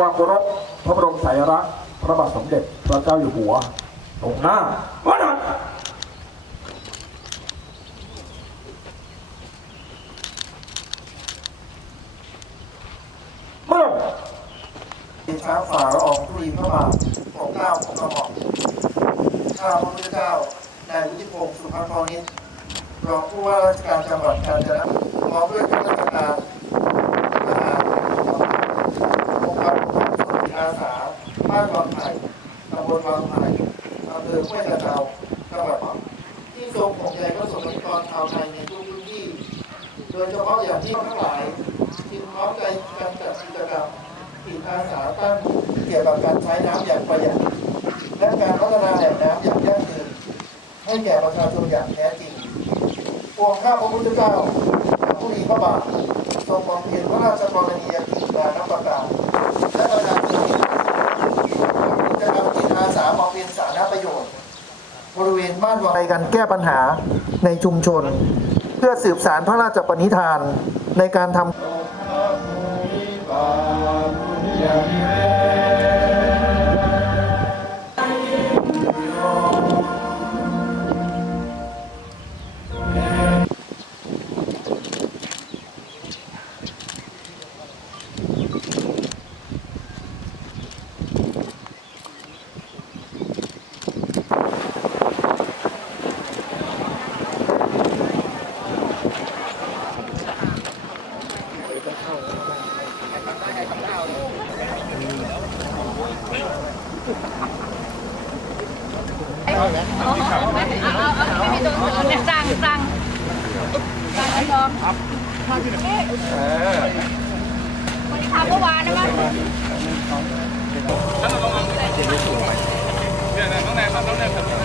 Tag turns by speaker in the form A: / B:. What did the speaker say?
A: ความเคารพพระบรมฉายาลักษ์พระบาทสมเด็จพระเจ้าอยู่หัวตรงหน้าวันนั้นเมื่อ
B: ช้าฝ่าละอองธุลีพระบาทของเกล้าของกระหม่อมข้าพระพุทธเจ้านายวุฒิพงศ์สุภาพรนิตรองผู้ว่าราชการจังหวัดกาญจนบุรีพร้อมด้วยข้าราชการทหารองค์การปกครองส่วน อาสาบ้านวังไผ่ตำบลวังไผ่อำเภอห้วยกระเจ้าจังหวัดที่ทรงห่วงใยพระสงฆ์นิกรชาวไทยในทุกพื้นที่ โดยเฉพาะอย่างที่ทั้งหลายที่พร้อมใจกันจัดกิจกรรมจิตอาสาตั้งเกี่ยวกับการใช้น้ำอย่างประหยัดและการพัฒนาแหล่งน้ำอย่างยั่งยืนให้แก่ประชาชนอย่างแท้จริงพวงข้าพระพุทธเจ้าผู้มีพระบาททรงบำเพ็ญพระราชกรณียกิจการนับประการและประการจกิจกรรมจิตอาสาบำเพ็ญสาธารณประโยชน์ บริเวณบ้านวังในการแก้ปัญหาในชุมชน เพื่อสืบสารพระราชปณิธานในการทำ
C: สั่งสั่งสั่งไอ้ลองมาที่ไหนวันนี้ทำเมื่อวานนะมั้งแล้ว